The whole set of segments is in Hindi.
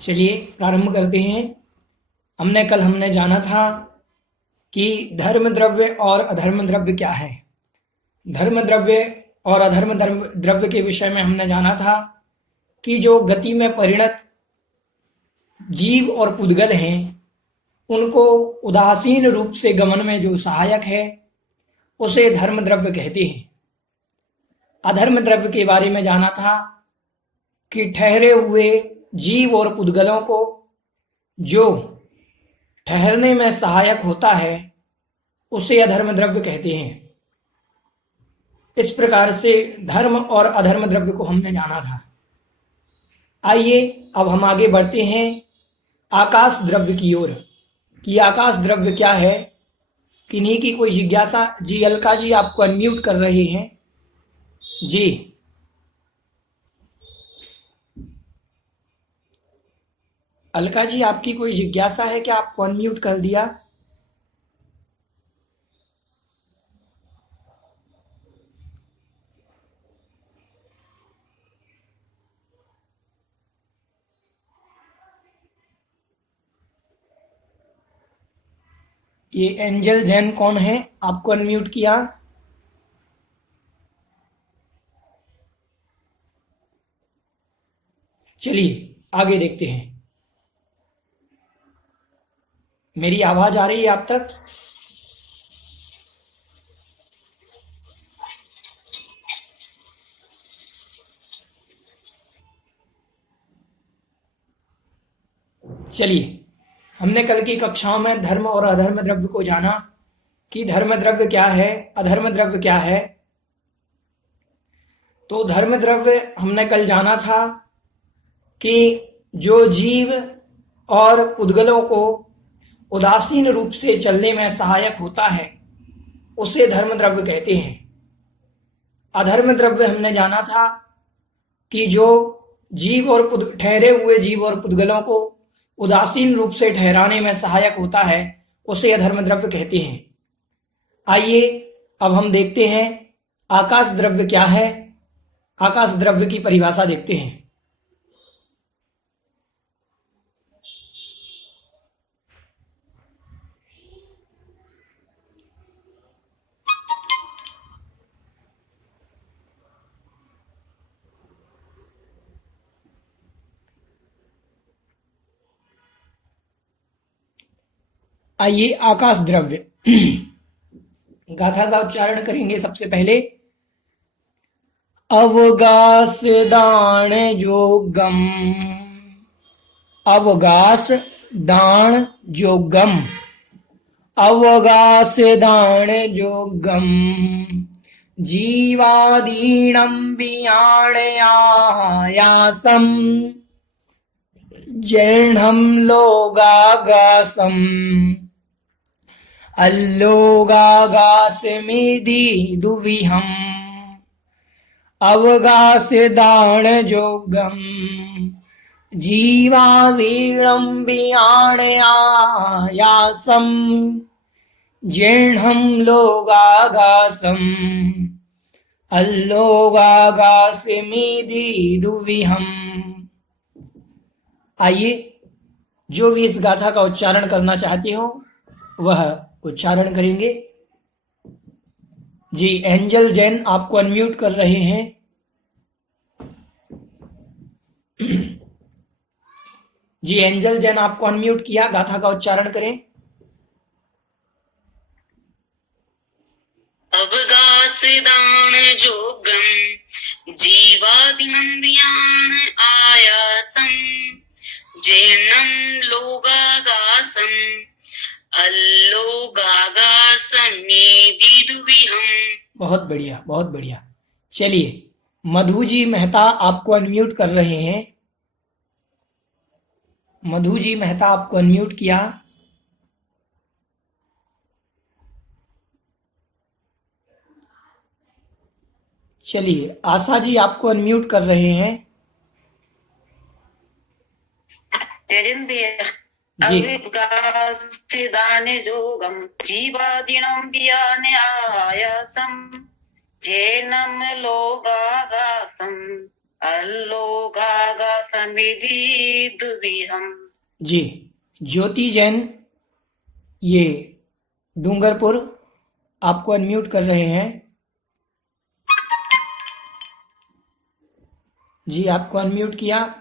चलिए प्रारंभ करते हैं। हमने जाना था कि धर्म द्रव्य और अधर्म द्रव्य क्या है। धर्म द्रव्य और अधर्म द्रव्य के विषय में हमने जाना था कि जो गति में परिणत जीव और पुद्गल हैं उनको उदासीन रूप से गमन में जो सहायक है उसे धर्म द्रव्य कहते हैं। अधर्म द्रव्य के बारे में जाना था कि ठहरे हुए जीव और पुद्गलों को जो ठहरने में सहायक होता है उसे अधर्म द्रव्य कहते हैं। इस प्रकार से धर्म और अधर्म द्रव्य को हमने जाना था। आइए अब हम आगे बढ़ते हैं आकाश द्रव्य की ओर कि आकाश द्रव्य क्या है। किन्हीं की कोई जिज्ञासा? जी अलका जी आपको अनम्यूट कर रहे हैं जी। अलका जी आपकी कोई जिज्ञासा है क्या? आपको अनम्यूट कर दिया। ये एंजल जैन कौन है? आपको अनम्यूट किया। चलिए आगे देखते हैं। मेरी आवाज आ रही है आप तक? चलिए, हमने कल की कक्षाओं में धर्म और अधर्म द्रव्य को जाना कि धर्म द्रव्य क्या है, अधर्म द्रव्य क्या है। तो धर्म द्रव्य हमने कल जाना था कि जो जीव और पुद्गलों को उदासीन रूप से चलने में सहायक होता है उसे धर्म द्रव्य कहते हैं। अधर्म द्रव्य हमने जाना था कि जो जीव और ठहरे हुए जीव और पुद्गलों को उदासीन रूप से ठहराने में सहायक होता है उसे अधर्म द्रव्य कहते हैं। आइए अब हम देखते हैं आकाश द्रव्य क्या है। आकाश द्रव्य की परिभाषा देखते हैं। आइए आकाश द्रव्य गाथा का उच्चारण करेंगे। सबसे पहले अवगास दान जोगम, अवगास दान जोगम, अवगास दान जोगम, जीवादीनं वियाणयायासम, जैनम लोगागासम, अल्लोगागासमिधि दुविहम, अवगास दान जोगम, जीवादीनं वियाणयायासम, जैनम लोगागासम, अल्लोगागासमिधि दुविहम। आइए जो भी इस गाथा का उच्चारण करना चाहते हो वह उच्चारण करेंगे। जी एंजल जैन आपको अनम्यूट कर रहे हैं। जी एंजल जैन आपको अनम्यूट किया, गाथा का उच्चारण करें। अवगास दान जोगम, जीवादिनं व्यान आयासम, जैनम लोगागासम, अल्लोगागासमेधि दुविहम। बहुत बढ़िया, बहुत बढ़िया। चलिए मधु जी मेहता आपको अनम्यूट कर रहे हैं। मधु जी मेहता आपको अनम्यूट किया। चलिए आशा जी आपको अनम्यूट कर रहे हैं। जी दाने जोगम, जीवादिनं व्यान आयासम, जैनम लोगागासम, अल्लोगागसमिति दुविहम। जी, ज्योति जैन ये डूंगरपुर आपको अनम्यूट कर रहे हैं। जी, आपको अनम्यूट किया।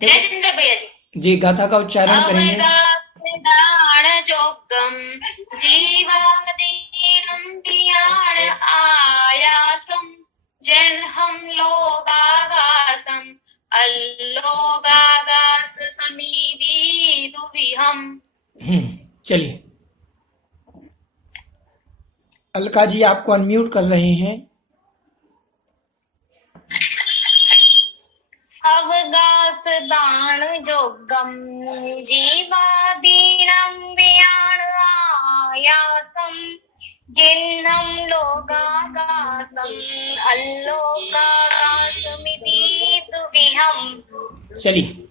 भैया जी, जी, गाथा का उच्चारण करेंगे। अवगादानजोगं जीवादीनं पियाण आयासं जन्हं लोगागासं अल्लोगागास समीदिदुविहम्। चलिए, अलका जी आपको अनम्यूट कर रहे हैं। अवगास दान जोगम जीवादीनं व्याण आयासं जिन्नं लोगागासं अल्लोगागासमिति दुविहम्। चलिए,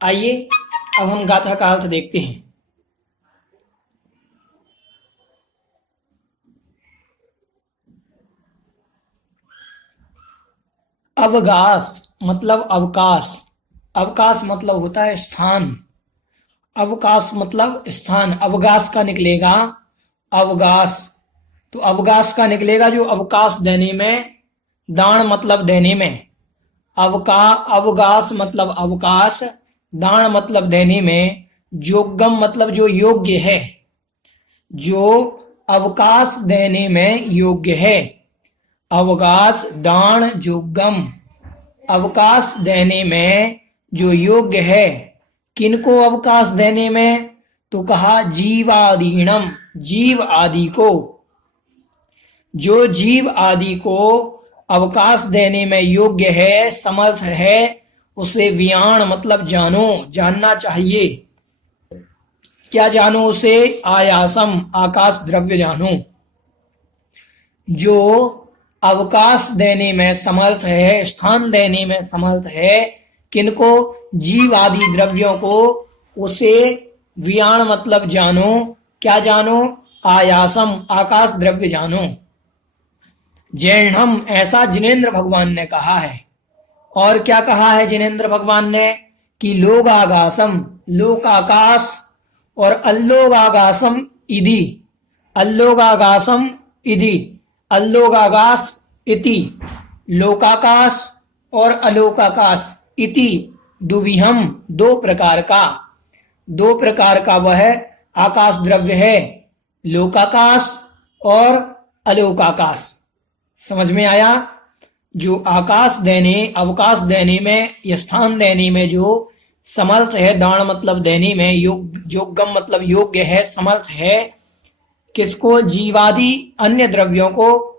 आइए अब हम गाथा का अर्थ देखते हैं। अवगास मतलब अवकाश, अवकाश मतलब होता है स्थान, अवकाश मतलब स्थान, अवगास का निकलेगा अवगास, तो अवगास का निकलेगा जो अवकाश देने में, दान मतलब देने में, अवगास मतलब अवकाश, दान मतलब देने में, जोगम मतलब जो योग्य है, जो अवकाश देने में योग्य है, अवकाश दान जोगम, अवकाश देने में जो योग्य है। किनको अवकाश देने में? तो कहा जीवादीनम, जीव आदि को, जो जीव आदि को अवकाश देने में योग्य है, समर्थ है, उसे वियाण मतलब जानो, जानना चाहिए। क्या जानो उसे? आयासम, आकाश द्रव्य जानो। जो अवकाश देने में समर्थ है, स्थान देने में समर्थ है, किनको? जीव आदि द्रव्यों को, उसे वियाण मतलब जानो। क्या जानो? आयासम, आकाश द्रव्य जानो। जैनम, ऐसा जिनेन्द्र भगवान ने कहा है। और क्या कहा है जिनेन्द्र भगवान ने? कि लोगागासम, लोकाकाश, और अल्लोगागासम इति, अल्लोगागासम इति, अल्लोगागास इति, लोकाकाश और अलोकाकाश इति दुविहम, दो प्रकार का, दो प्रकार का वह आकाश द्रव्य है, लोकाकाश और अलोकाकाश। समझ में आया? जो आकाश देने, अवकाश देने में, स्थान देने में जो समर्थ है, दान मतलब देने में, योगम मतलब योग्य है, समर्थ है, किसको? जीवादि अन्य द्रव्यों को,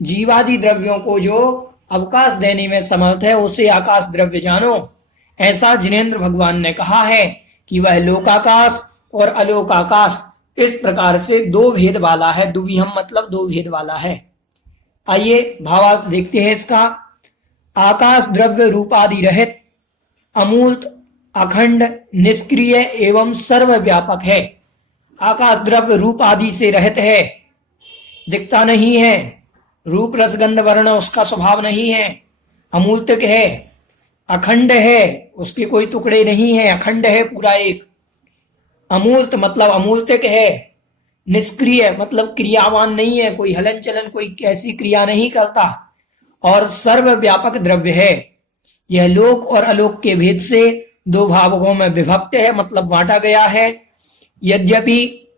जीवादि द्रव्यों को जो अवकाश देने में समर्थ है, उसे आकाश द्रव्य जानो। ऐसा जिनेन्द्र भगवान ने कहा है कि वह लोकाकाश और अलोकाकाश इस प्रकार से दो भेद वाला है, दुविहम मतलब दो भेद वाला है। आइए भावार्थ देखते हैं इसका। आकाश द्रव्य रूपादि रहित, अमूर्त, अखंड, निष्क्रिय एवं सर्वव्यापक है। आकाश द्रव्य रूप आदि से रहित है, दिखता नहीं है, रूप रसगंध वर्ण उसका स्वभाव नहीं है, अमूर्तक है, अखंड है, उसके कोई टुकड़े नहीं है, अखंड है पूरा एक। अमूर्त मतलब अमूर्तक है, निष्क्रिय मतलब क्रियावान नहीं है, कोई हलन चलन कोई ऐसी क्रिया नहीं करता, और सर्वव्यापक द्रव्य है। यह लोक और अलोक के भेद से दो भागों में विभक्त है, मतलब बांटा गया है। यद्यपि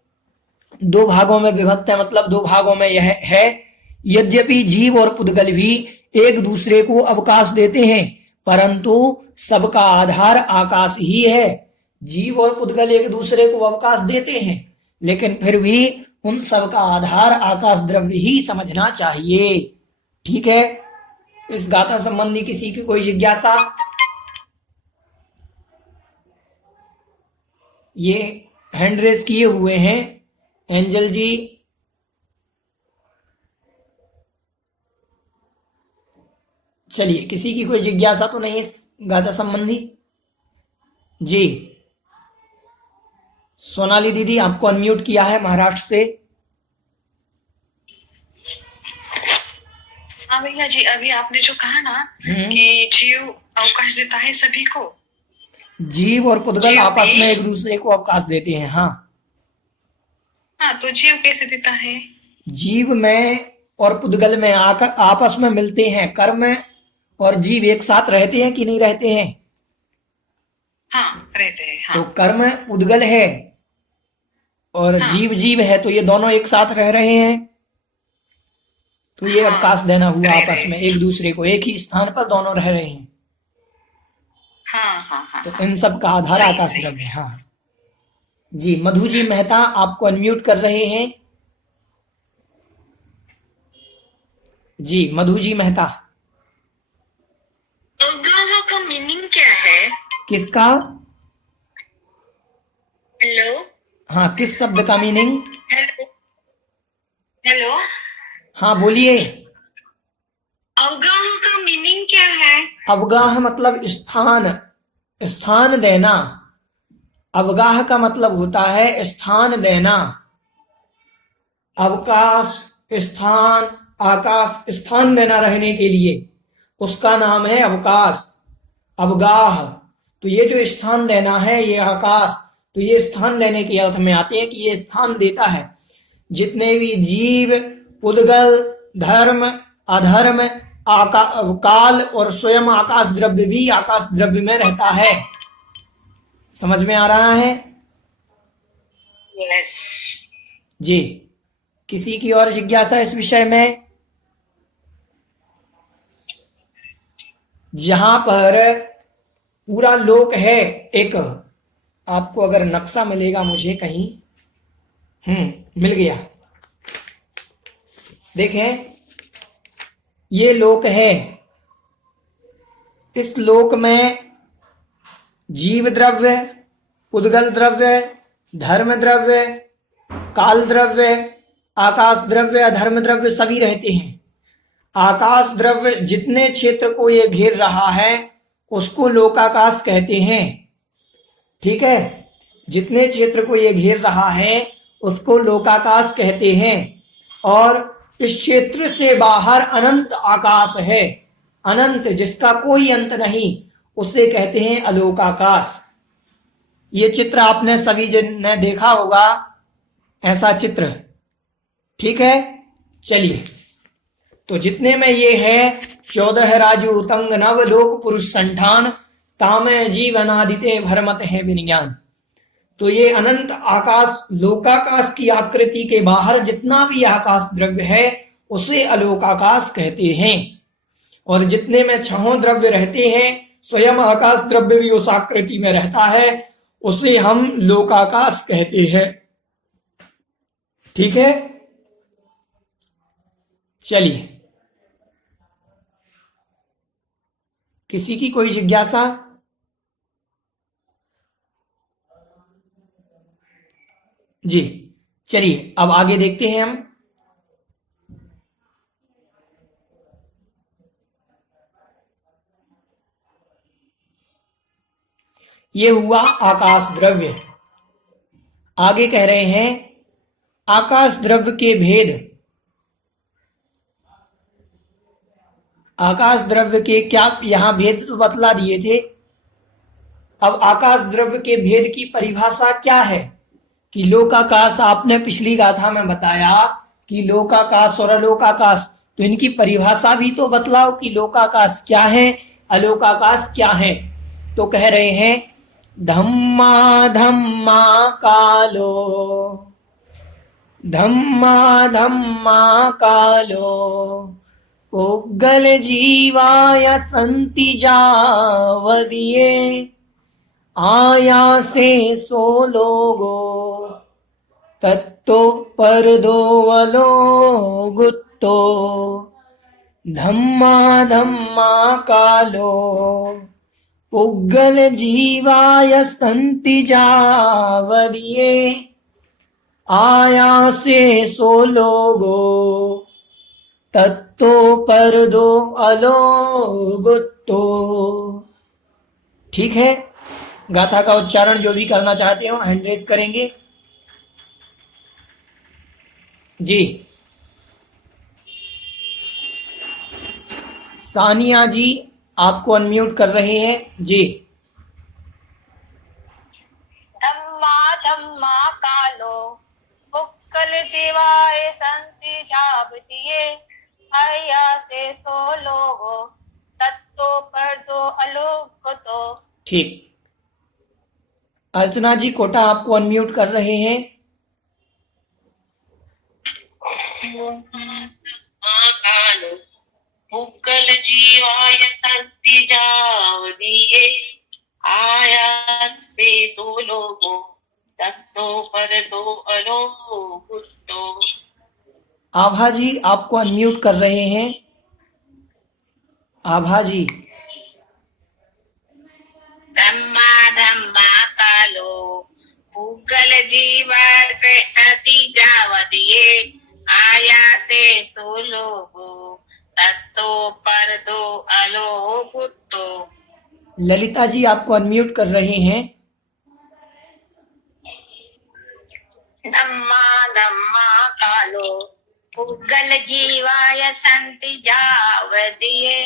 दो भागों में विभक्त है, मतलब दो भागों में यह है। यद्यपि जीव और पुद्गल भी एक दूसरे को अवकाश देते हैं, परंतु सबका आधार आकाश ही है। जीव और पुद्गल एक दूसरे को अवकाश देते हैं, लेकिन फिर भी उन सबका आधार आकाश द्रव्य ही समझना चाहिए। ठीक है? इस गाथा संबंधी किसी की कोई जिज्ञासा? ये हैंड रेस किए हुए हैं एंजल जी। चलिए, किसी की कोई जिज्ञासा तो नहीं इस गाथा संबंधी? जी, सोनाली दीदी आपको अनम्यूट किया है महाराष्ट्र से। हाँ भैया जी, अभी आपने जो कहा ना हम्म। कि जीव अवकाश देता है सभी को, जीव और पुद्गल जीव आपस भी? में एक दूसरे को अवकाश देते हैं। हाँ, हाँ तो जीव कैसे देता है? जीव में और पुद्गल में आपस में मिलते हैं। कर्म और जीव एक साथ रहते हैं कि नहीं रहते हैं? हाँ रहते हैं, तो हाँ कर्म पुद्गल है और हाँ जीव जीव है, तो ये दोनों एक साथ रह रहे हैं। तो ये हाँ, अवकाश देना हुआ रह आपस रहे में हैं। एक दूसरे को, एक ही स्थान पर दोनों रह रहे हैं। हाँ हाँ हाँ तो हाँ, इन सब का आधार सही आकाश सही। द्रव्य है। हाँ जी, मधु जी मेहता आपको अनम्यूट कर रहे हैं। जी, मधु जी मेहता। अवगाह का मीनिंग क्या है? किसका? हेलो हाँ, किस शब्द का मीनिंग? हेलो हेलो, हाँ बोलिए। अवगाह का मीनिंग क्या है? अवगाह मतलब स्थान, स्थान देना। अवगाह का मतलब होता है स्थान देना। अवकाश, स्थान, आकाश, स्थान देना रहने के लिए, उसका नाम है अवकाश, अवगाह। तो ये जो स्थान देना है, ये आकाश, तो ये स्थान देने के अर्थ में आते हैं कि ये स्थान देता है। जितने भी जीव, पुद्गल, धर्म, अधर्म, काल और स्वयं आकाश द्रव्य भी आकाश द्रव्य में रहता है। समझ में आ रहा है? यस। जी, किसी की और जिज्ञासा इस विषय में? जहां पर पूरा लोक है, एक आपको अगर नक्शा मिलेगा मुझे कहीं, मिल गया। देखें, ये लोक है। इस लोक में जीव द्रव्य, पुद्गल द्रव्य, धर्म द्रव्य, काल द्रव्य, आकाश द्रव्य, अधर्म द्रव्य सभी रहते हैं। आकाश द्रव्य जितने क्षेत्र को ये घेर रहा है उसको लोकाकाश कहते हैं। ठीक है, जितने क्षेत्र को ये घेर रहा है उसको लोकाकाश कहते हैं। और इस क्षेत्र से बाहर अनंत आकाश है, अनंत जिसका कोई अंत नहीं, उसे कहते हैं अलोकाकाश। ये चित्र आपने सभी जन ने देखा होगा, ऐसा चित्र। ठीक है, चलिए, तो जितने में ये है 14 राजू उतंग नव लोक पुरुष संठान तामे जीवनादिते भरमत है विज्ञान। तो ये अनंत आकाश, लोकाकाश की आकृति के बाहर जितना भी आकाश द्रव्य है उसे अलोकाकाश कहते हैं। और जितने में छहों द्रव्य रहते हैं, स्वयं आकाश द्रव्य भी उस आकृति में रहता है, उसे हम लोकाकाश कहते हैं। ठीक है, चलिए, किसी की कोई जिज्ञासा? जी, चलिए अब आगे देखते हैं हम। ये हुआ आकाश द्रव्य। आगे कह रहे हैं आकाश द्रव्य के भेद। आकाश द्रव्य के क्या यहां भेद तो बतला दिए थे। अब आकाश द्रव्य के भेद की परिभाषा क्या है कि लोकाकाश, आपने पिछली गाथा में बताया कि लोकाकाश और अलोकाकाश, तो इनकी परिभाषा भी तो बतलाओ कि लोकाकाश क्या है, अलोकाकाश क्या है। तो कह रहे हैं धम्मा धम्मा कालो, धम्मा धम्मा कालो पुग्गल जीवाय संति जावदिये आया से सो लोगो तत्तो पर दो वलो गुत्तो धम्मा धम्मा कालो पुग्गल जीवाय संति जावदिये आया से सो लोगो तत्तो पर दो अलो गुत्तो। ठीक है, गाथा का उच्चारण जो भी करना चाहते हो हैंड रेस करेंगे। जी, सानिया जी आपको अनम्यूट कर रहे हैं जी। धम्मा धम्मा कालो पुक्कल जीवाय संति जावतिये आया से सो लोगो तत्तो पर दो अलोक तो। ठीक। अर्चना जी कोटा आपको अनम्यूट कर रहे हैं। कालो पुक्कल जीवाय संति जावदिये आया से सो लोगो तत्तो पर दो अलोकुतो। आभा जी आपको अनम्यूट कर रहे हैं। आभा जी। धम्मा धम्मा कालो पुक्कल जीवाय संति जावदिये आया से सो लोगो तत्तो पर दो अलोकुतो। ललिता जी आपको अनम्यूट कर रहे हैं। धम्मा धम्मा कालो पुग्गल जीवाय संति जावदिये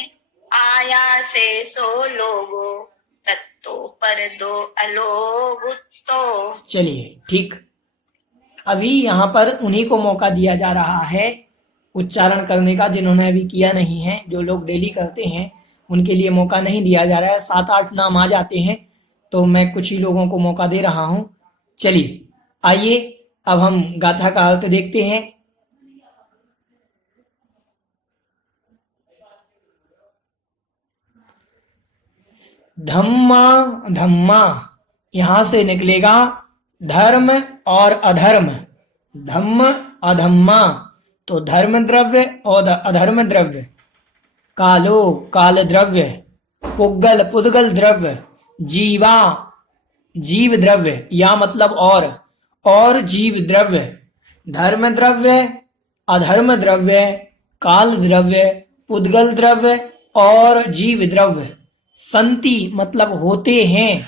आया से सो लोगो तत्तो पर दो अलोगुत्तो। चलिए ठीक। अभी यहाँ पर उन्हीं को मौका दिया जा रहा है उच्चारण करने का जिन्होंने अभी किया नहीं है। जो लोग डेली करते हैं उनके लिए मौका नहीं दिया जा रहा है। 7-8 नाम आ जाते हैं तो मैं कुछ ही लोगों को मौका दे रहा हूँ। चलिए आइए अब हम गाथा का अर्थ देखते हैं। धम्मा धम्मा यहां से निकलेगा धर्म और अधर्म। धम्म अधम्मा तो धर्म द्रव्य और अधर्म द्रव्य। कालो काल द्रव्य। पुग्गल पुद्गल द्रव्य। जीवा जीव द्रव्य या मतलब और जीव द्रव्य। धर्म द्रव्य अधर्म द्रव्य काल द्रव्य पुद्गल द्रव्य और जीव द्रव्य। संति मतलब होते हैं।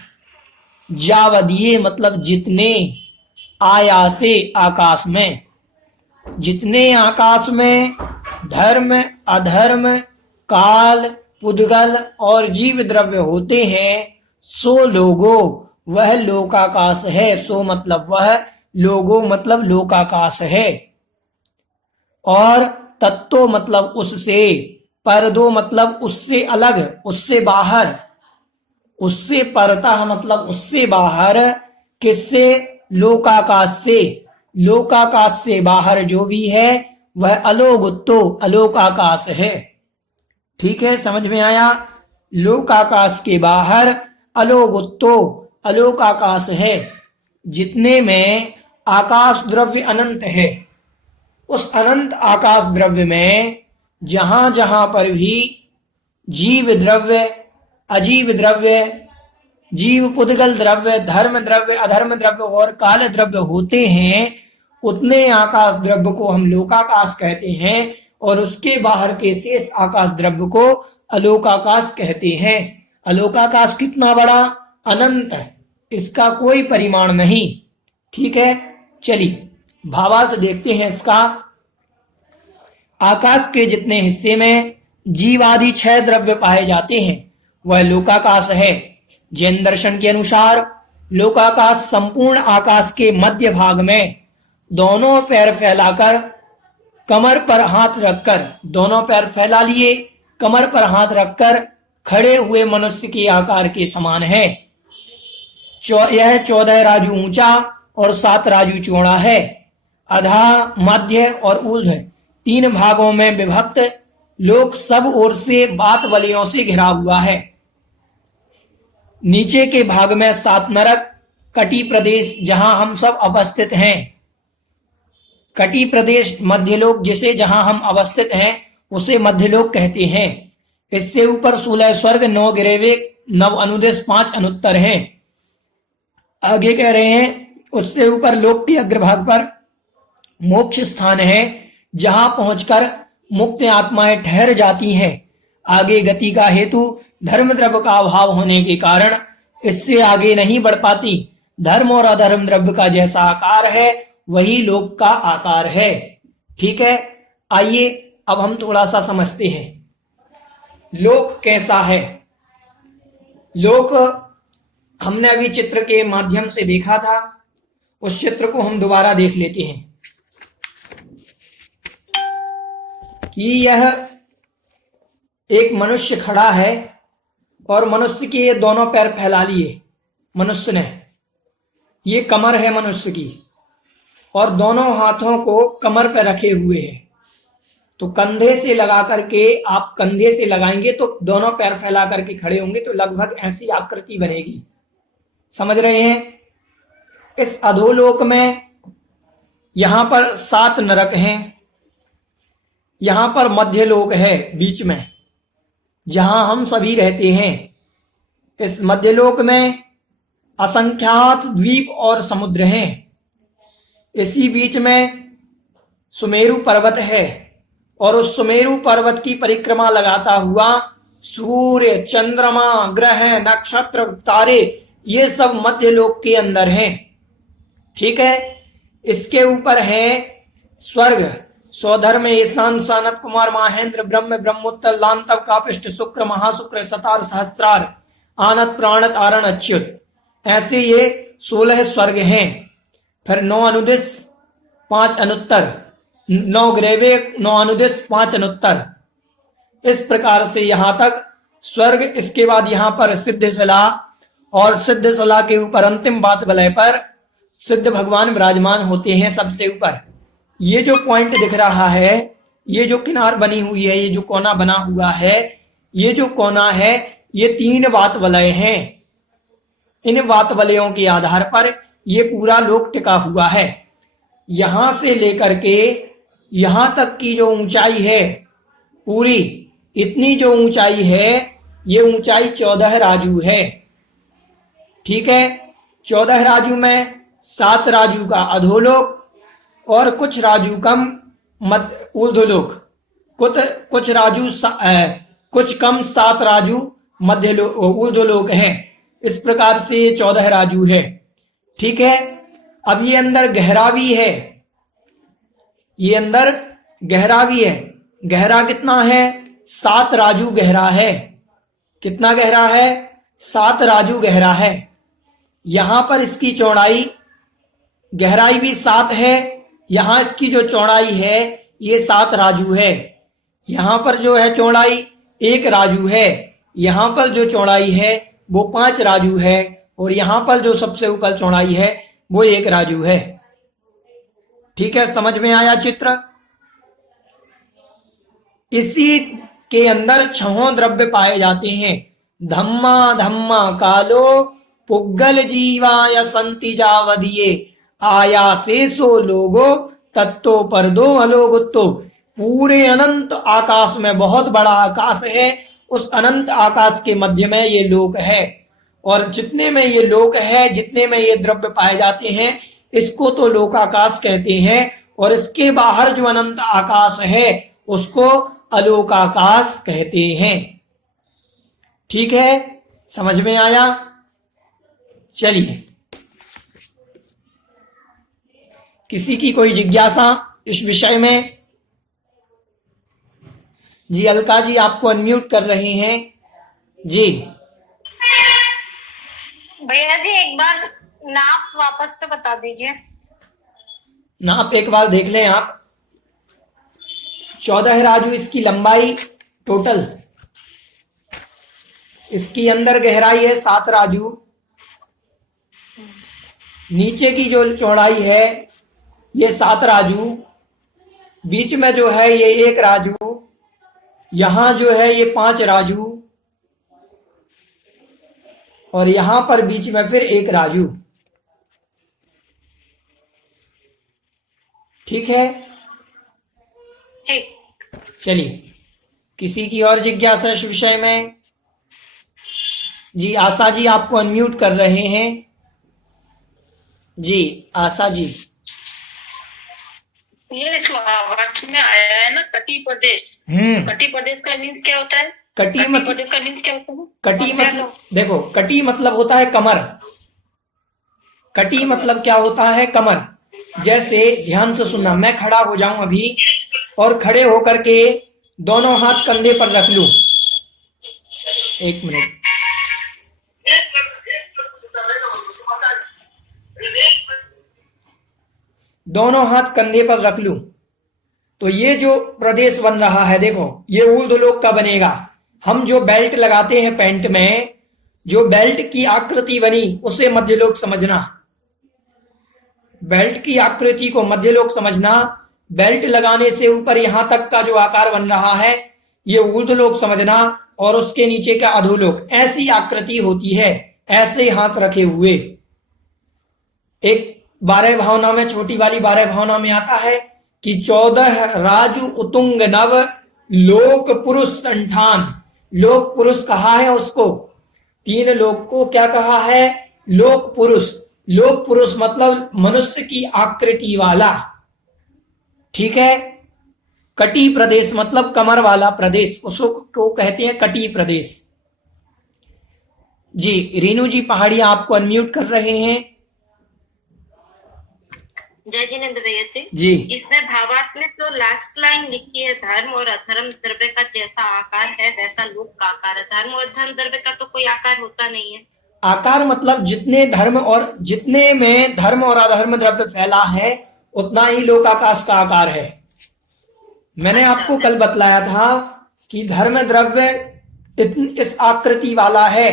जावदिये मतलब जितने। आयासे आकाश में। जितने आकाश में धर्म अधर्म काल पुद्गल और जीव द्रव्य होते हैं सो लोगो वह लोकाकाश है। सो मतलब वह, लोगो मतलब लोकाकाश है। और तत्तो मतलब उससे, परदो मतलब उससे अलग उससे बाहर, उससे परतः मतलब उससे बाहर। किससे? लोकाकाश से। लोकाकाश से बाहर जो भी है वह अलोगुत्तो अलोकाकाश है। ठीक है, समझ में आया? लोकाकाश के बाहर अलोगुत्तो अलोकाकाश है। जितने में आकाश द्रव्य अनंत है उस अनंत आकाश द्रव्य में जहां जहां पर भी जीव द्रव्य अजीव द्रव्य जीव पुद्गल द्रव्य धर्म द्रव्य अधर्म द्रव्य और काल द्रव्य होते हैं उतने आकाश द्रव्य को हम लोकाकाश कहते हैं और उसके बाहर के शेष आकाश द्रव्य को अलोकाकाश कहते हैं। अलोकाकाश कितना बड़ा? अनंत, इसका कोई परिमाण नहीं। ठीक है, चलिए भावार्थ देखते हैं इसका। आकाश के जितने हिस्से में जीव आदि 6 द्रव्य पाए जाते हैं वह लोकाकाश है। जैन दर्शन के अनुसार लोकाकाश संपूर्ण आकाश के मध्य भाग में दोनों पैर फैलाकर कमर पर हाथ रखकर, दोनों पैर फैला लिए कमर पर हाथ रखकर खड़े हुए मनुष्य के आकार के समान है। यह 14 राजू ऊंचा और 7 राजू चौड़ा है। अधा मध्य और ऊर्ध्व 3 भागों में विभक्त लोक सब ओर से बात वलियों से घिरा हुआ है। नीचे के भाग में 7 नरक कटी प्रदेश जहां हम सब अवस्थित हैं। कटी प्रदेश मध्यलोक जिसे जहां हम अवस्थित हैं उसे मध्यलोक कहते हैं। इससे ऊपर 16 स्वर्ग 9 गिरेवे 9 अनुदेश 5 अनुत्तर हैं। आगे कह रहे हैं उससे ऊपर लोक के अग्रभाग पर मोक्ष स्थान है जहां पहुंचकर मुक्त आत्माएं ठहर जाती हैं। आगे गति का हेतु धर्म द्रव्य का अभाव होने के कारण इससे आगे नहीं बढ़ पाती। धर्म और अधर्म द्रव्य का जैसा आकार है वही लोक का आकार है। ठीक है, आइए अब हम थोड़ा सा समझते हैं। लोक कैसा है। लोक हमने अभी चित्र के माध्यम से देखा था, उस चित्र को हम दोबारा देख लेते हैं कि यह एक मनुष्य खड़ा है और मनुष्य के दोनों पैर फैला लिए मनुष्य ने। ये कमर है मनुष्य की और दोनों हाथों को कमर पर रखे हुए हैं। तो कंधे से लगा करके, आप कंधे से लगाएंगे तो दोनों पैर फैला करके खड़े होंगे तो लगभग ऐसी आकृति बनेगी। समझ रहे हैं। इस अधोलोक में यहां पर 7 नरक हैं, यहां पर मध्य लोक है बीच में जहां हम सभी रहते हैं। इस मध्यलोक में असंख्यात द्वीप और समुद्र हैं। इसी बीच में सुमेरु पर्वत है और उस सुमेरु पर्वत की परिक्रमा लगाता हुआ सूर्य, चंद्रमा, ग्रह, नक्षत्र, तारे, ये सब मध्यलोक के अंदर हैं। ठीक है। इसके ऊपर है स्वर्ग, स्वधर्म, ईशान, सनत कुमार, महेंद्र, ब्रह्म, ब्रह्मोत्तर, लांतव, कापिष्ट, शुक्र, महाशुक्र, सतार, सहस्रार, आनत, प्राणत, आरण, अच्युत, ऐसे ये 16 स्वर्ग हैं। फिर 9 अनुदिश, 5 अनुत्तर, 9 ग्रेवे, 9 अनुदिश, 5 अनुत्तर, इस प्रकार से यहां तक स्वर्ग। इसके बाद यहां पर सिद्धशिला और सिद्धशिला के ऊपर अंतिम बात वलय पर सिद्ध भगवान विराजमान होते हैं सबसे ऊपर। ये जो पॉइंट दिख रहा है, ये जो किनार बनी हुई है, ये जो कोना बना हुआ है, ये जो कोना है, ये 3 वात वलय हैं। इन वात वलयों के आधार पर ये पूरा लोक टिका हुआ है। यहां से लेकर के यहां तक की जो ऊंचाई है पूरी, इतनी जो ऊंचाई है, ये ऊंचाई 14 राजू है। ठीक है। 14 राजू में 7 राजू का अधोलोक और कुछ राजू कम ऊर्ध्वलोक, कुछ राजू कुछ कम 7 राजू मध्य ऊर्ध्वलोक है। इस प्रकार से ये 14 राजू है। ठीक है। अब ये अंदर गहरा भी है, ये अंदर गहरा भी है। गहरा कितना है? 7 राजू गहरा है। कितना गहरा है? 7 राजू गहरा है। यहां पर इसकी चौड़ाई, गहराई भी 7 है। यहां इसकी जो चौड़ाई है ये 7 राजू है। यहां पर जो है चौड़ाई 1 राजू है। यहां पर जो चौड़ाई है वो 5 राजू है और यहां पर जो सबसे ऊपर चौड़ाई है वो 1 राजू है। ठीक है। समझ में आया चित्र। इसी के अंदर 6 द्रव्य पाए जाते हैं। धम्मा धम्मा कालो पुग्गल जीवाय संति जावदिये आया से सो लोगो तत्तो पर दो अलोगुत्तो। पूरे अनंत आकाश में बहुत बड़ा आकाश है, उस अनंत आकाश के मध्य में ये लोक है और जितने में ये लोक है, जितने में ये द्रव्य पाए जाते हैं, इसको तो लोकाकाश कहते हैं और इसके बाहर जो अनंत आकाश है उसको अलोकाकाश कहते हैं। ठीक है। समझ में आया। चलिए, किसी की कोई जिज्ञासा इस विषय में? जी अलका जी आपको अनम्यूट कर रहे हैं। जी भैया जी एक बार नाप वापस से बता दीजिए। नाप एक बार देख लें आप। 14 राजू इसकी लंबाई टोटल, इसकी अंदर गहराई है 7 राजू, नीचे की जो चौड़ाई है ये 7 राजू, बीच में जो है ये 1 राजू, यहां जो है ये 5 राजू और यहां पर बीच में फिर 1 राजू। ठीक है। ठीक। चलिए, किसी की और जिज्ञासा इस विषय में? जी आशा जी आपको अनम्यूट कर रहे हैं। जी आशा जी। ये इस महाभारत में आया है ना कटी प्रदेश। कटी प्रदेश का मीन्स क्या होता है? कटी मतलब, प्रदेश का मीन्स क्या होता है? कटी मतलब देखो, कटी मतलब होता है कमर। कटी मतलब क्या होता है? कमर। जैसे ध्यान से सुनना, मैं खड़ा हो जाऊं अभी और खड़े होकर के दोनों हाथ कंधे पर रख लूं, एक मिनट, दोनों हाथ कंधे पर रख लूं तो ये जो प्रदेश बन रहा है, देखो ये ऊर्ध्वलोक का बनेगा। हम जो बेल्ट लगाते हैं पैंट में, जो बेल्ट की आकृति बनी उसे मध्यलोक समझना। बेल्ट की आकृति को मध्यलोक समझना। बेल्ट लगाने से ऊपर यहां तक का जो आकार बन रहा है ये ऊर्ध्वलोक समझना, और उसके नीचे का अधोलोक। ऐसी आकृति होती है, ऐसे हाथ रखे हुए। एक 12 भावना में, छोटी वाली 12 भावना में आता है कि 14 राजू उतुंग नव लोक पुरुष संठान। लोक पुरुष कहा है उसको, 3 लोक को क्या कहा है? लोक पुरुष। लोक पुरुष मतलब मनुष्य की आकृति वाला, ठीक है। कटी प्रदेश मतलब कमर वाला प्रदेश, उसको कहते हैं कटी प्रदेश। जी रीनू जी पहाड़िया आपको अनम्यूट कर रहे हैं। जय जिनेन्द्र भैया जी। इसमें भावार्थ में जो लास्ट लाइन लिखी है, धर्म और अधर्म द्रव्य का जैसा आकार है वैसा लोक का आकार है। धर्म और धर्म द्रव्य का तो कोई आकार होता नहीं है। आकार मतलब जितने धर्म और जितने में धर्म और अधर्म द्रव्य फैला है उतना ही लोक आकाश का आकार है। मैंने आपको कल बतलाया था कि धर्म द्रव्य इस आकृति वाला है।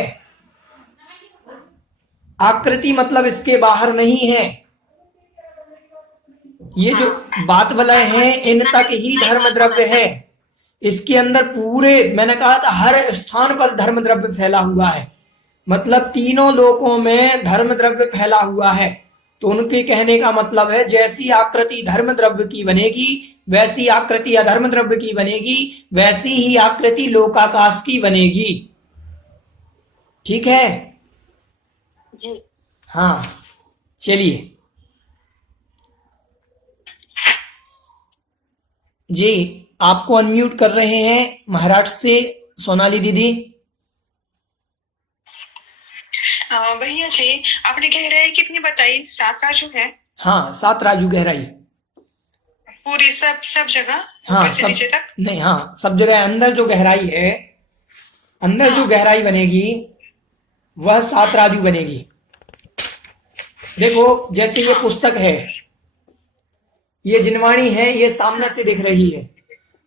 आकृति मतलब इसके बाहर नहीं है। ये जो बात वलय है इन तक ही धर्म द्रव्य है। इसके अंदर पूरे, मैंने कहा था हर स्थान पर धर्म द्रव्य फैला हुआ है, मतलब तीनों लोकों में धर्म द्रव्य फैला हुआ है। तो उनके कहने का मतलब है जैसी आकृति धर्म द्रव्य की बनेगी वैसी आकृति अधर्म द्रव्य की बनेगी, वैसी ही आकृति लोकाकाश की बनेगी। ठीक है जी। हाँ चलिए जी, आपको अनम्यूट कर रहे हैं महाराष्ट्र से सोनाली दीदी। भैया जी आपने गहराई कितनी बताई? 7 राजू है? हाँ 7 राजू गहराई पूरी सब जगह? हाँ ऊपर से सब नीचे तक? नहीं, हाँ सब जगह। अंदर जो गहराई है, अंदर जो गहराई बनेगी वह 7 राजू बनेगी। देखो जैसे ये पुस्तक है, ये जिनवाणी है, ये सामने से दिख रही है।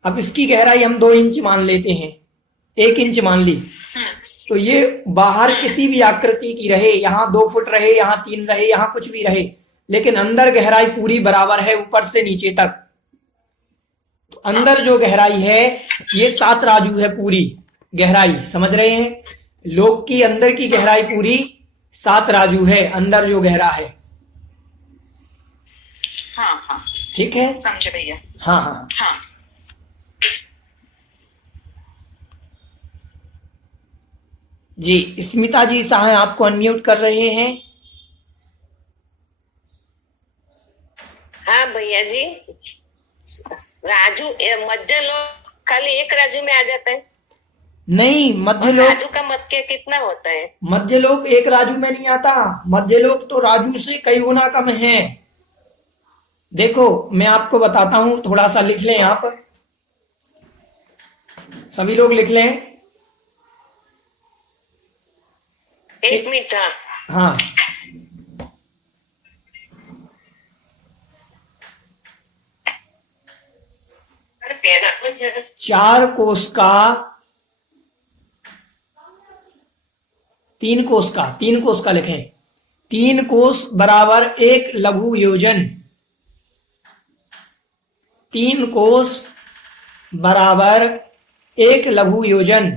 अब इसकी गहराई हम 2 इंच मान लेते हैं, 1 इंच मान ली, तो ये बाहर किसी भी आकृति की रहे, यहाँ 2 फुट रहे, यहाँ 3 रहे, यहाँ कुछ भी रहे, लेकिन अंदर गहराई पूरी बराबर है ऊपर से नीचे तक। तो अंदर जो गहराई है ये 7 राजू है पूरी गहराई, समझ रहे हैं? लोक की अंदर की गहराई पूरी 7 राजू है, अंदर जो गहरा है। हाँ हाँ ठीक है, समझ भैया। हाँ हाँ हाँ जी। स्मिता जी साहब आपको अनम्यूट कर रहे हैं। हाँ भैया जी, राजू मध्य लोक खाली एक राजू में आ जाता है? नहीं, मध्यलोक, राजू का मध्य कितना होता है? मध्यलोक एक राजू में नहीं आता। मध्यलोक तो राजू से कई गुना कम है। देखो मैं आपको बताता हूं, थोड़ा सा लिख लें आप, सभी लोग लिख लें। एक मिनट। हाँ 4 कोष का 3 कोष का 3 कोष का लिखें। 3 कोष बराबर 1 लघु योजन। 3 कोष बराबर 1 लघु योजन।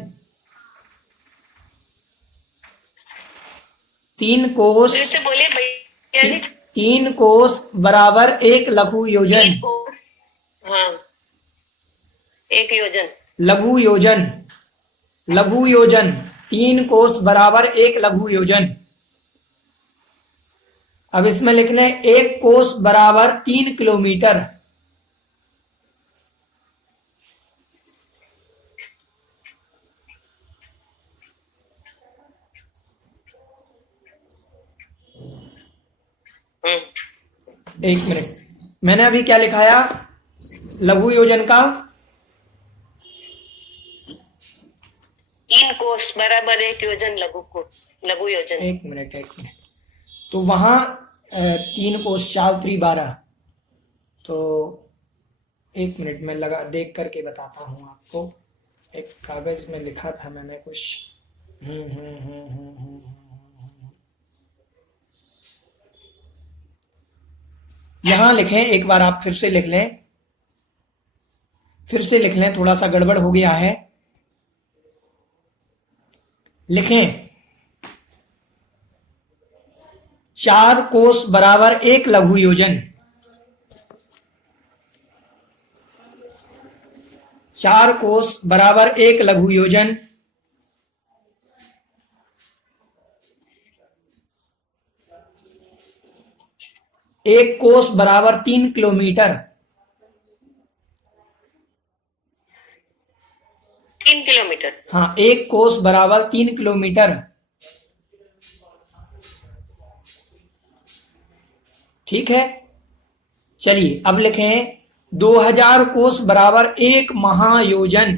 3 कोष, फिर से बोलिए भैया जी। 3 कोष बराबर 1 लघु योजन। हाँ, 1 योजन। लघु योजन, लघु योजन। 3 कोष बराबर 1 लघु योजन। अब इसमें लिखना है 1 कोष बराबर 3 किलोमीटर। एक मिनट, मैंने अभी क्या लिखाया लघु योजन का? 3 कोष कोस बराबर 1 योजन लघु योजन। एक मिनट। तो वहां 3 कोस 4 3 12। तो एक मिनट में लगा देख करके बताता हूँ आपको। एक कागज में लिखा था मैंने कुछ। यहां लिखें, एक बार आप फिर से लिख लें, थोड़ा सा गड़बड़ हो गया है। लिखें 4 कोस बराबर 1 लघु योजन। 4 कोस बराबर 1 लघु योजन। 1 कोस बराबर 3 किलोमीटर। 3 किलोमीटर। हाँ, 1 कोस बराबर 3 किलोमीटर। ठीक है, चलिए अब लिखें 2000 कोस बराबर 1 महायोजन।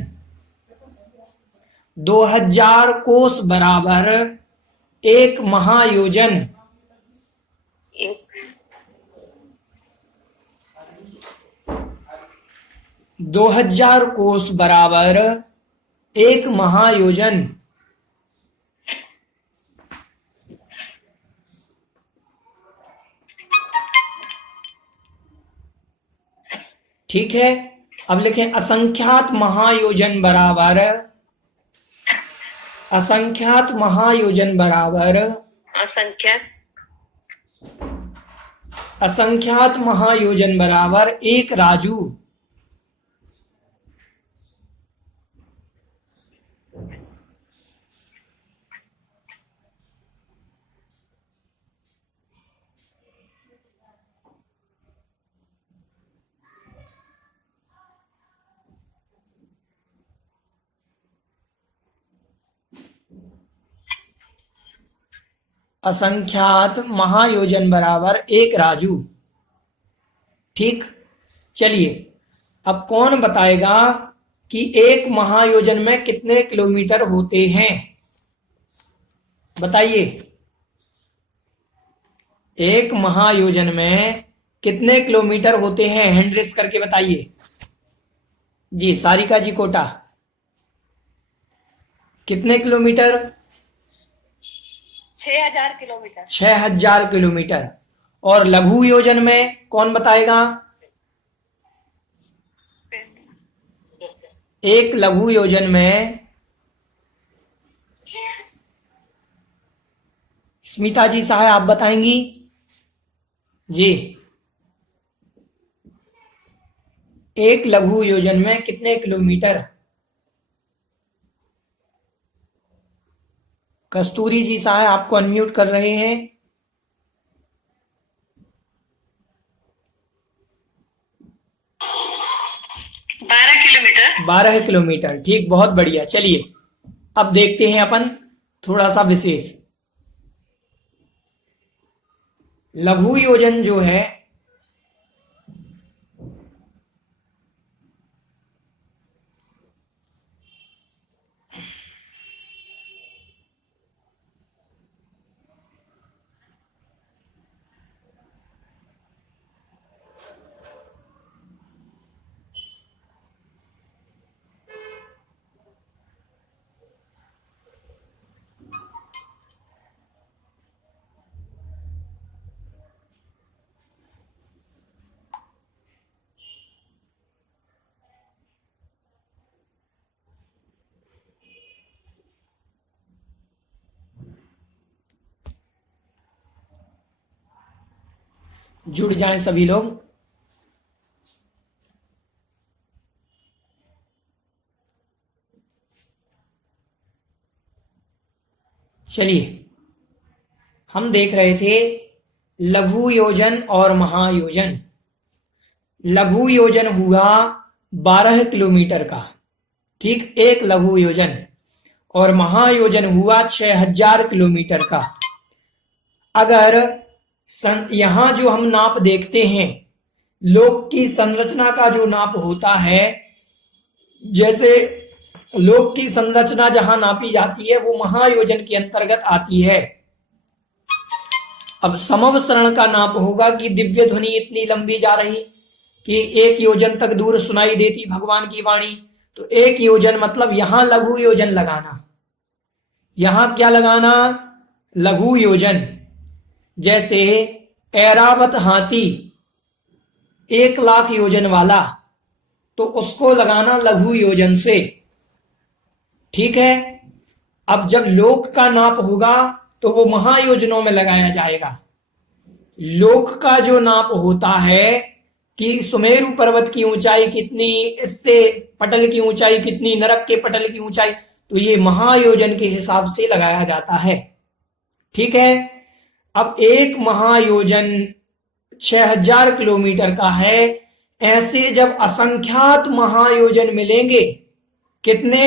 2000 कोस बराबर 1 महायोजन। 2000 कोस बराबर 1 महायोजन। ठीक है, अब लिखें असंख्यात महायोजन बराबर असंख्यात महायोजन बराबर असंख्यात महायोजन बराबर 1 राजू। असंख्यात महायोजन बराबर 1 राजू। ठीक, चलिए अब कौन बताएगा कि 1 महायोजन में कितने किलोमीटर होते हैं? बताइए, 1 महायोजन में कितने किलोमीटर होते हैं? हैंड रेस करके बताइए। जी, सारिका जी कोटा, कितने किलोमीटर? 6000 किलोमीटर। 6000 किलोमीटर। और लघु योजन में कौन बताएगा? 1 लघु योजन में स्मिता जी सहाय आप बताएंगी जी। 1 लघु योजन में कितने किलोमीटर? कस्तूरी जी सहाय आपको अनम्यूट कर रहे हैं। 12 किलोमीटर। 12 किलोमीटर, ठीक, बहुत बढ़िया। चलिए अब देखते हैं अपन थोड़ा सा विशेष। लघु योजन जो है जुड़ जाएं सभी लोग। चलिए हम देख रहे थे लघु योजन और महायोजन। लघु योजन हुआ 12 किलोमीटर का, ठीक, 1 लघु योजन। और महायोजन हुआ 6000 किलोमीटर का। अगर यहां जो हम नाप देखते हैं, लोक की संरचना का जो नाप होता है, जैसे लोक की संरचना जहां नापी जाती है वो महायोजन के अंतर्गत आती है। अब समवसरण का नाप होगा कि दिव्य ध्वनि इतनी लंबी जा रही कि 1 योजन तक दूर सुनाई देती भगवान की वाणी, तो 1 योजन मतलब यहां लघु योजन लगाना। यहां क्या लगाना? लघु योजन। जैसे ऐरावत हाथी 1 लाख योजन वाला, तो उसको लगाना लघु योजन से। ठीक है। अब जब लोक का नाप होगा तो वो महायोजनों में लगाया जाएगा। लोक का जो नाप होता है कि सुमेरु पर्वत की ऊंचाई कितनी, इससे पटल की ऊंचाई कितनी, नरक के पटल की ऊंचाई, तो ये महायोजन के हिसाब से लगाया जाता है। ठीक है। अब 1 महायोजन 6000 किलोमीटर का है। ऐसे जब असंख्यात महायोजन मिलेंगे, कितने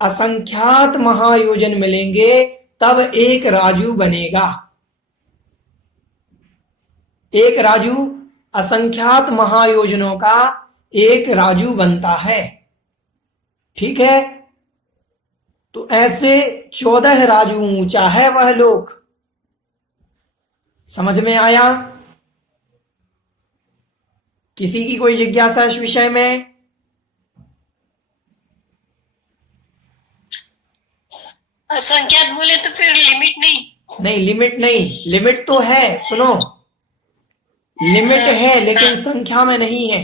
असंख्यात महायोजन मिलेंगे, तब एक राजू बनेगा। एक राजू असंख्यात महायोजनों का एक राजू बनता है। ठीक है। तो ऐसे 14 राजू ऊंचा है वह लोक। समझ में आया? किसी की कोई जिज्ञासा इस विषय में? असंख्यात बोले तो फिर लिमिट नहीं? नहीं, लिमिट नहीं। लिमिट तो है, सुनो, लिमिट है लेकिन संख्या में नहीं है।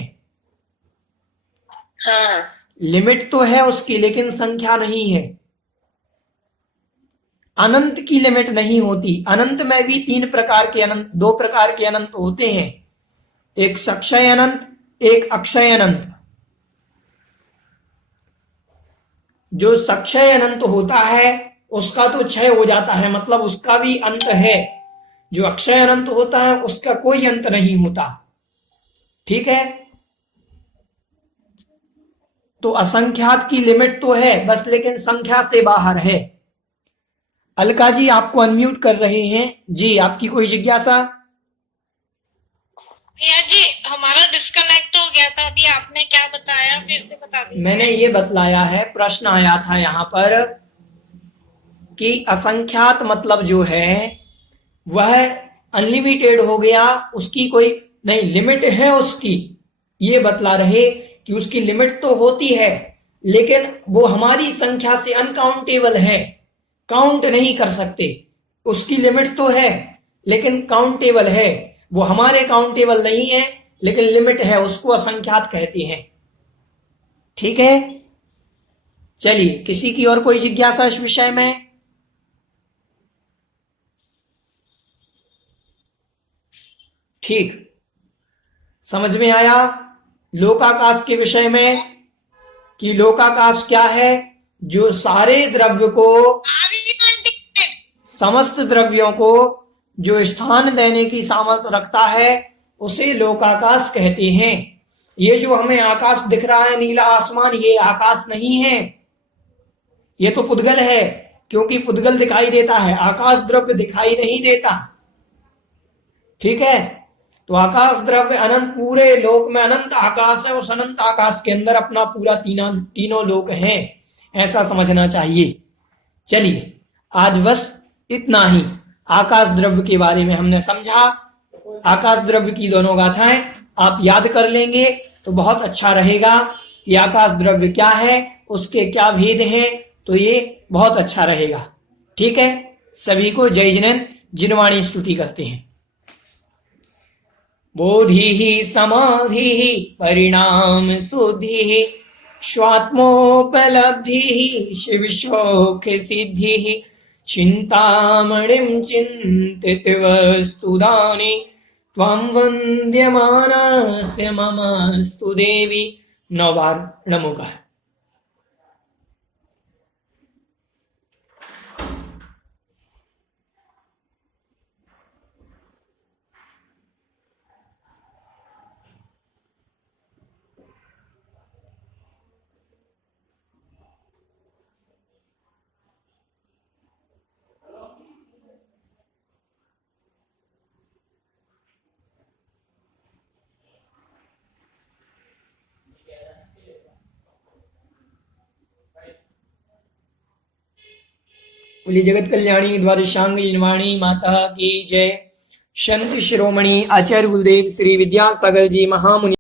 हाँ। लिमिट तो है उसकी लेकिन संख्या नहीं है। अनंत की लिमिट नहीं होती। अनंत में भी 3 प्रकार के अनंत, 2 प्रकार के अनंत होते हैं, एक सक्षय अनंत, एक अक्षय अनंत। जो सक्षय अनंत होता है उसका तो क्षय हो जाता है, मतलब उसका भी अंत है। जो अक्षय अनंत होता है उसका कोई अंत नहीं होता। ठीक है। तो असंख्यात की लिमिट तो है बस, लेकिन संख्या से बाहर है। अलका जी आपको अनम्यूट कर रहे हैं जी, आपकी कोई जिज्ञासा? भैया जी हमारा डिस्कनेक्ट हो गया था, अभी आपने क्या बताया फिर से बता दीजिए। मैंने ये बतलाया है, प्रश्न आया था यहां पर कि असंख्यात मतलब जो है वह अनलिमिटेड हो गया, उसकी कोई नहीं लिमिट है उसकी। ये बतला रहे कि उसकी लिमिट तो होती है लेकिन वो हमारी संख्या से अनकाउंटेबल है, काउंट नहीं कर सकते। उसकी लिमिट तो है लेकिन काउंटेबल है, वो हमारे काउंटेबल नहीं है लेकिन लिमिट है, उसको असंख्यात कहते हैं। ठीक है। चलिए, किसी की और कोई जिज्ञासा इस विषय में? ठीक, समझ में आया लोकाकाश के विषय में कि लोकाकाश क्या है? जो सारे द्रव्य को, समस्त द्रव्यों को जो स्थान देने की सामर्थ्य रखता है उसे लोकाकाश कहते हैं। ये जो हमें आकाश दिख रहा है, नीला आसमान, ये आकाश नहीं है, ये तो पुद्गल है, क्योंकि पुद्गल दिखाई देता है, आकाश द्रव्य दिखाई नहीं देता। ठीक है। तो आकाश द्रव्य अनंत, पूरे लोक में अनंत आकाश है, उस अनंत आकाश के अंदर अपना पूरा तीनों लोक हैं, ऐसा समझना चाहिए। चलिए, आज बस इतना ही आकाश द्रव्य के बारे में हमने समझा। आकाश द्रव्य की दोनों गाथाएं आप याद कर लेंगे तो बहुत अच्छा रहेगा कि आकाश द्रव्य क्या है, उसके क्या भेद हैं, तो ये बहुत अच्छा रहेगा। ठीक है। सभी को जय जिनेन्द्र। जिनवाणी स्तुति करते हैं। बोधि समाधि परिणाम शुद्धि स्वात्मोपलब्धि शिव शोक सिद्धि चिंतामणिं चिंतित वस्तुदानि त्वां वन्द्यमानस्य ममस्तु देवी। 9 बार नमो का। बोली जगत कल्याणी द्वादशांग निर्वाणी माता की जय। संत शिरोमणि आचार्य गुरुदेव श्री विद्यासागर जी महामुनि